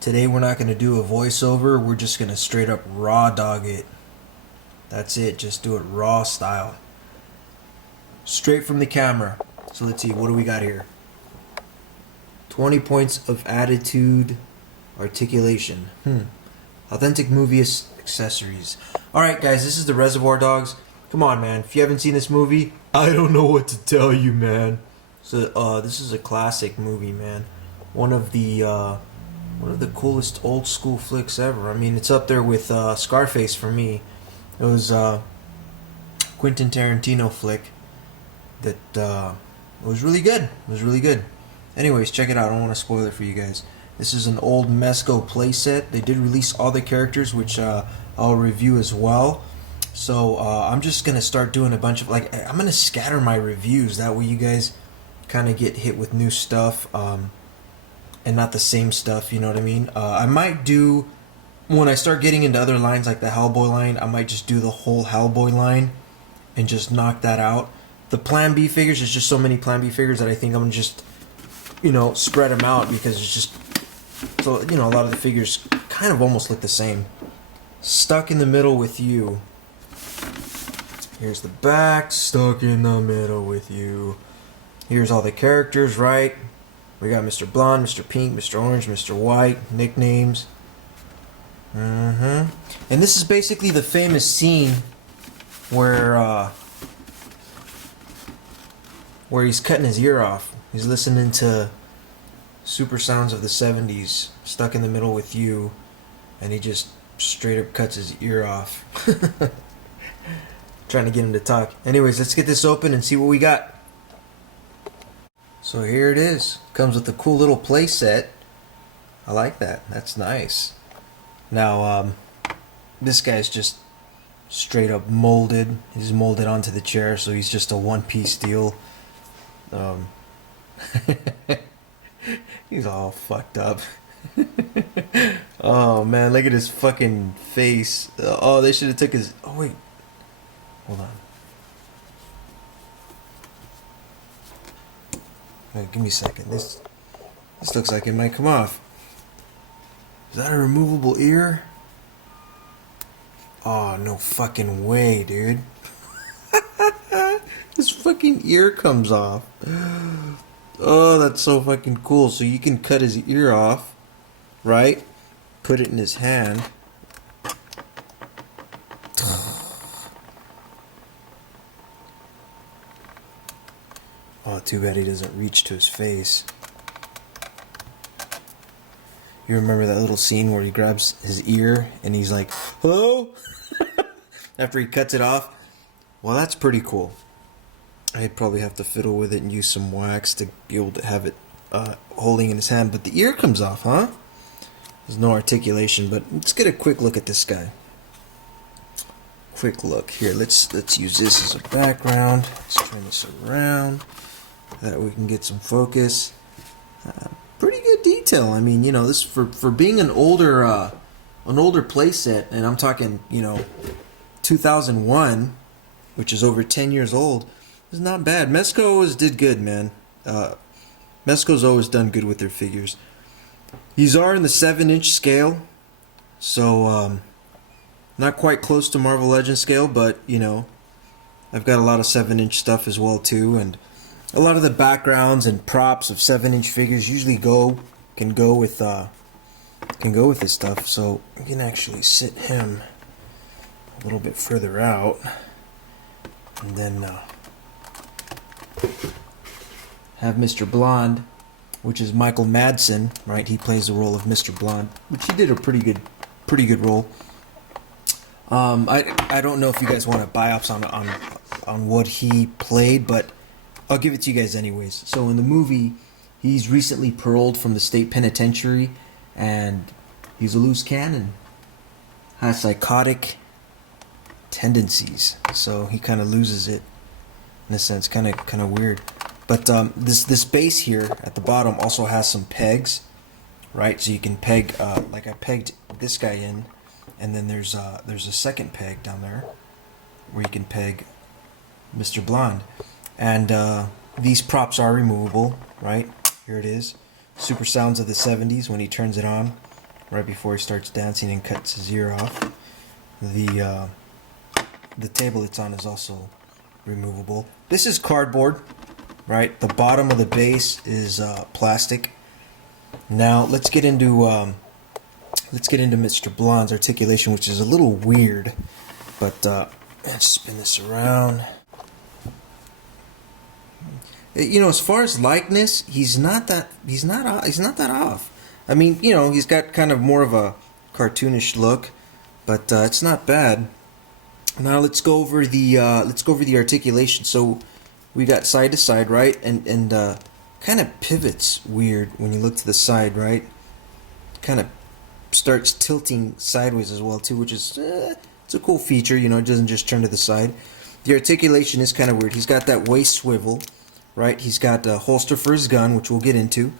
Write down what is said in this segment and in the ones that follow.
Today we're not going to do a voiceover, we're just going to straight up raw dog it. That's it, just do it raw style. Straight from the camera. So let's see, what do we got here? 20 points of attitude, articulation. Authentic movie accessories. Alright guys, this is the Reservoir Dogs. Come on man, if you haven't seen this movie, I don't know what to tell you man. So this is a classic movie man. One of the coolest old school flicks ever. I mean, it's up there with Scarface for me. It was Quentin Tarantino flick that it was really good. It was really good. Anyways, check it out. I don't want to spoil it for you guys. This is an old Mezco playset. They did release all the characters, which I'll review as well. So I'm just gonna start doing a bunch of I'm gonna scatter my reviews. That way you guys kind of get hit with new stuff. And not the same stuff, you know what I mean? I might do, when I start getting into other lines like the Hellboy line, I might just do the whole Hellboy line and just knock that out. The Plan B figures, there's just so many Plan B figures that I think I'm going to just, spread them out because it's just, so, a lot of the figures kind of almost look the same. Stuck in the Middle with You. Here's the back, Stuck in the Middle with You. Here's all the characters, right? We got Mr. Blonde, Mr. Pink, Mr. Orange, Mr. White, nicknames. And this is basically the famous scene where he's cutting his ear off. He's listening to super sounds of the 70s, Stuck in the Middle with You, and he just straight up cuts his ear off. Trying to get him to talk. Anyways, let's get this open and see what we got. So here it is. Comes with a cool little play set. I like that. That's nice. Now, this guy's just straight up molded. He's molded onto the chair, so he's just a one-piece deal. He's all fucked up. Oh man, look at his fucking face. Oh, they should have took his... Oh wait. Hold on. Wait, give me a second. This looks like it might come off. Is that a removable ear? Oh, no fucking way, dude. His fucking ear comes off. Oh, that's so fucking cool. So you can cut his ear off, right? Put it in his hand. Oh, too bad he doesn't reach to his face. You remember that little scene where he grabs his ear and he's like, hello? After he cuts it off? Well, that's pretty cool. I'd probably have to fiddle with it and use some wax to be able to have it holding in his hand. But the ear comes off, huh? There's no articulation, but let's get a quick look at this guy. Quick look. Here, let's use this as a background. Let's turn this around. That we can get some focus. Pretty good detail. I mean, this for being an older playset, and I'm talking, 2001, which is over 10 years old, is not bad. Mezco always did good, man. Mezco's always done good with their figures. These are in the 7-inch scale, so not quite close to Marvel Legends scale, but I've got a lot of 7-inch stuff as well too, and a lot of the backgrounds and props of 7-inch figures usually can go with this stuff. So you can actually sit him a little bit further out, and then have Mr. Blonde, which is Michael Madsen, right? He plays the role of Mr. Blonde, which he did a pretty good role. I don't know if you guys want a biopsy on what he played, but I'll give it to you guys anyways. So in the movie, he's recently paroled from the state penitentiary, and he's a loose cannon. Has psychotic tendencies, so he kind of loses it in a sense. Kind of weird. But this base here at the bottom also has some pegs, right? So you can peg, like I pegged this guy in, and then there's a second peg down there where you can peg Mr. Blonde. And these props are removable, right? Here it is. Super sounds of the 70s when he turns it on. right before he starts dancing and cuts his ear off. The table it's on is also removable. This is cardboard, right? The bottom of the base is plastic. Now let's get into Mr. Blonde's articulation, which is a little weird, but let's spin this around. You know, as far as likeness, he's not that off. I mean, you know, he's got kind of more of a cartoonish look, but it's not bad. Now let's go over the articulation. So we got side to side, right, and kind of pivots weird when you look to the side, right? Kind of starts tilting sideways as well too, which is it's a cool feature. You know, it doesn't just turn to the side. The articulation is kind of weird. He's got that waist swivel, right? He's got a holster for his gun, which we'll get into.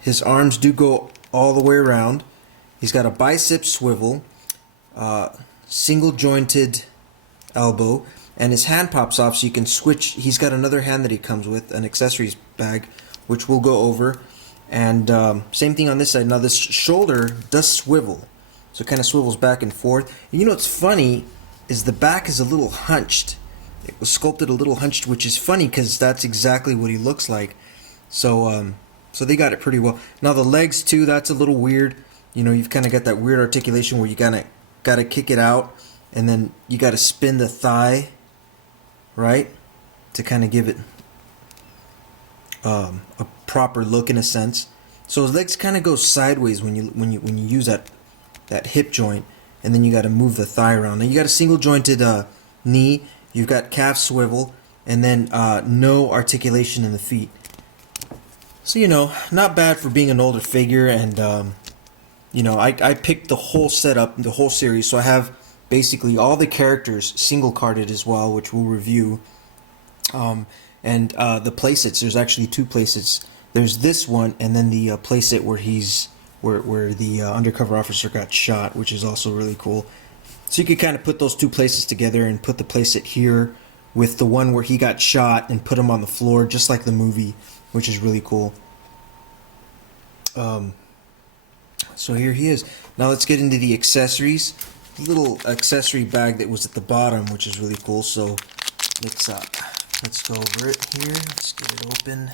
His arms do go all the way around. He's got a bicep swivel, single jointed elbow, and his hand pops off so you can switch. He's got another hand that he comes with, an accessories bag, which we'll go over. And same thing on this side. Now this shoulder does swivel, so it kind of swivels back and forth. And you know what's funny is the back is a little hunched. It was sculpted a little hunched, which is funny because that's exactly what he looks like. So so they got it pretty well. Now the legs too, that's a little weird. You know, you've kind of got that weird articulation where you gotta kick it out, and then you gotta spin the thigh, right, to kind of give it a proper look in a sense. So his legs kind of go sideways when you use that hip joint, and then you got to move the thigh around. Now you got a single jointed knee. You've got calf swivel, and then no articulation in the feet. So, you know, not bad for being an older figure. And you know, I picked the whole setup, the whole series, so I have basically all the characters single carded as well, which we'll review. And the playsets, there's actually two playsets. There's this one, and then the playset where the undercover officer got shot, which is also really cool. So you could kind of put those two places together and put the playset here with the one where he got shot and put him on the floor, just like the movie, which is really cool. So here he is. Now let's get into the accessories. The little accessory bag that was at the bottom, which is really cool. So let's go over it here. Let's get it open.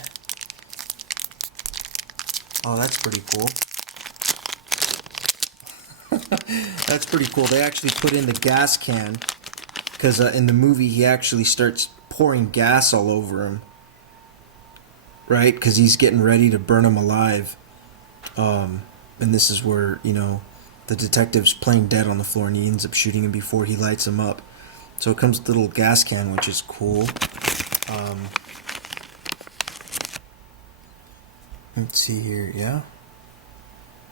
Oh, that's pretty cool. That's pretty cool. They actually put in the gas can, because in the movie he actually starts pouring gas all over him, right? Because he's getting ready to burn him alive. And this is where, you know, the detective's playing dead on the floor, and he ends up shooting him before he lights him up. So it comes with a little gas can, which is cool. Let's see here, yeah.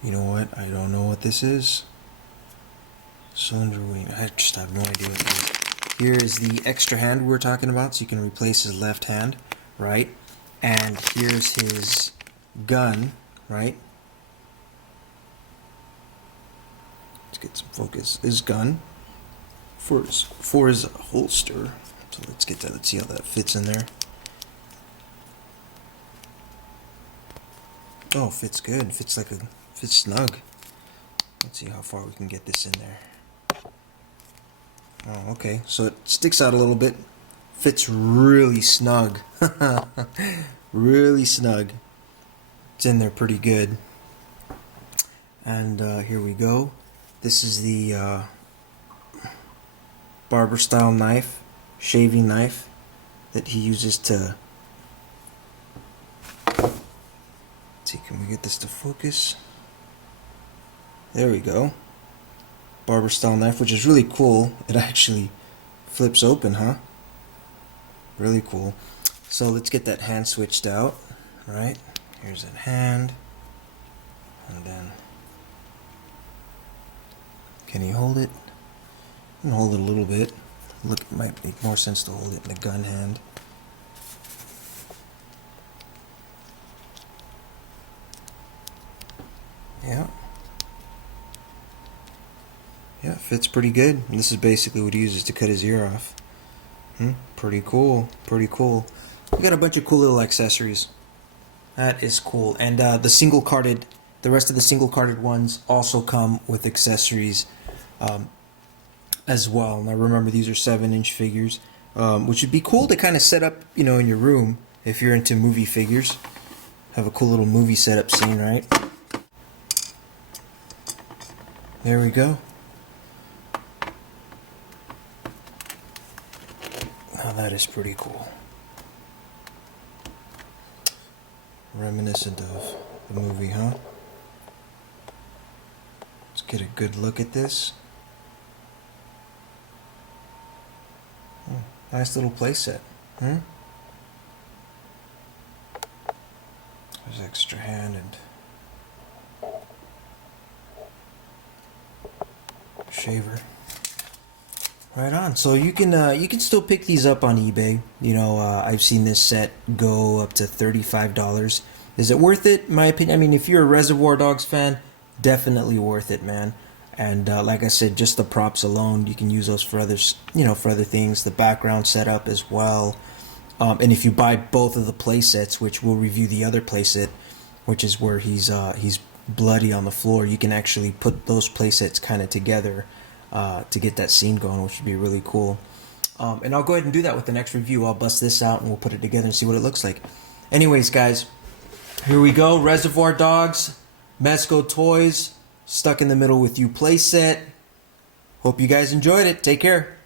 You know what? I don't know what this is. Cylinder wing. I just have no idea what it is. Here is the extra hand we were talking about, so you can replace his left hand, right? And here's his gun, right? Let's get some focus. His gun for his holster. So let's get that. Let's see how that fits in there. Oh, fits good. Fits snug. Let's see how far we can get this in there. Oh, okay. So it sticks out a little bit. Fits really snug. Really snug. It's in there pretty good. And here we go. This is the barber style knife, shaving knife, that he uses to... Let's see, can we get this to focus? There we go. Barber style knife, which is really cool. It actually flips open, huh? Really cool. So let's get that hand switched out. Right? Here's that hand. And then, can you hold it? You can hold it a little bit. Look, it might make more sense to hold it in the gun hand. Yeah. Yeah, fits pretty good. And this is basically what he uses to cut his ear off. Pretty cool. Pretty cool. We got a bunch of cool little accessories. That is cool. And the single carded The rest of the single carded ones also come with accessories as well. Now remember, these are 7-inch figures, which would be cool to kind of set up, you know, in your room if you're into movie figures. Have a cool little movie setup scene, right? There we go. Now that is pretty cool. Reminiscent of the movie, huh? Let's get a good look at this. Nice little playset. There's extra hand and shaver. Right on. So you can still pick these up on eBay. You know, I've seen this set go up to $35. Is it worth it? In my opinion, I mean, if you're a Reservoir Dogs fan, definitely worth it, man. And like I said, just the props alone, you can use those for others, you know, for other things. The background setup as well. And if you buy both of the play sets, which we'll review the other play set, which is where he's bloody on the floor, you can actually put those play sets kind of together to get that scene going, which would be really cool. And I'll go ahead and do that with the next review. I'll bust this out and we'll put it together and see what it looks like. Anyways, guys, here we go. Reservoir Dogs, Mezco Toys, stuck in the middle with you playset. Hope you guys enjoyed it. Take care.